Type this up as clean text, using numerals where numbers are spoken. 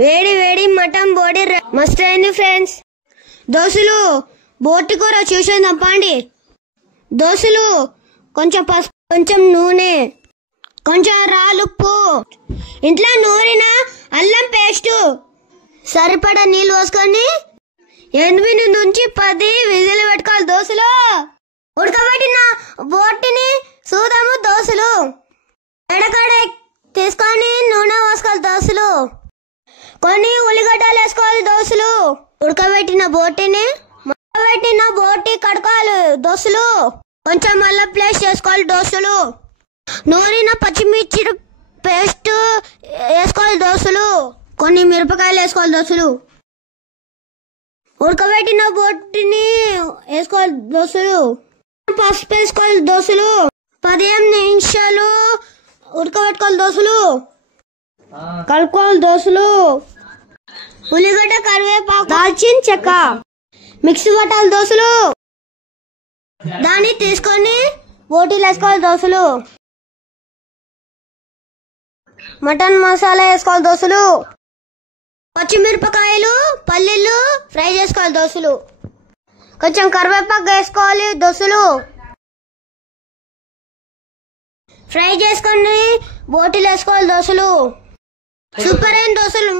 వేడి వేడి మటన్ బోటి మస్త్ అయింది ఫ్రెండ్స్. దోశలు బోటి కూర చూసేద్దాం పండి. దోశలు కొంచెం పసుపు, కొంచెం నూనె, కొంచెం రాలుప్పు, ఇంట్లో నూరిన అల్లం పేస్ట్, సరిపడా నీళ్ళు పోసుకొని 8 నుంచి 10 విజిల్ పెట్టుకోవాలి. దోశలు ఉడకబెట్టిన బోటిని చూద్దాము. దోశలు ఎడకడ తీసుకొని నూనె పోసుకోవాలి. దోశలు కొన్ని ఉల్లిగడ్డలు వేసుకోవాలి. దోశలు ఉడకబెట్టిన బోటి కడుకోవాలి. దోశలు కొంచెం అల్లం పేస్ట్ చేసుకోవాలి. దోశలు నూరిన పచ్చిమిర్చి పేస్ట్ వేసుకోవాలి. దోశలు కొన్ని మిరపకాయలు వేసుకోవాలి. దోశలు ఉడకబెట్టిన బోటిని వేసుకోవాలి. దోశలు పసుపు వేసుకోవాలి. దోశలు 15 నిమిషాలు ఉడకబెట్టుకోవాలి. దోశలు కలుపుకోవాలి. దోశలు ఉల్లిగడ్డ, కరివేపాకు, దాల్చిన చెక్క మిక్సీ పట్టాలి. దోశలు దాన్ని తీసుకొని బోటీలు వేసుకోవాలి. దోశలు మటన్ మసాలా వేసుకోవాలి. దోశలు పచ్చిమిరపకాయలు, పల్లీలు ఫ్రై చేసుకోవాలి. దోశలు కొంచెం కరివేపాకు వేసుకోవాలి. దోశలు ఫ్రై చేసుకొని బోటీలు వేసుకోవాలి. దోశలు సూపర్ అయిన దోశలు.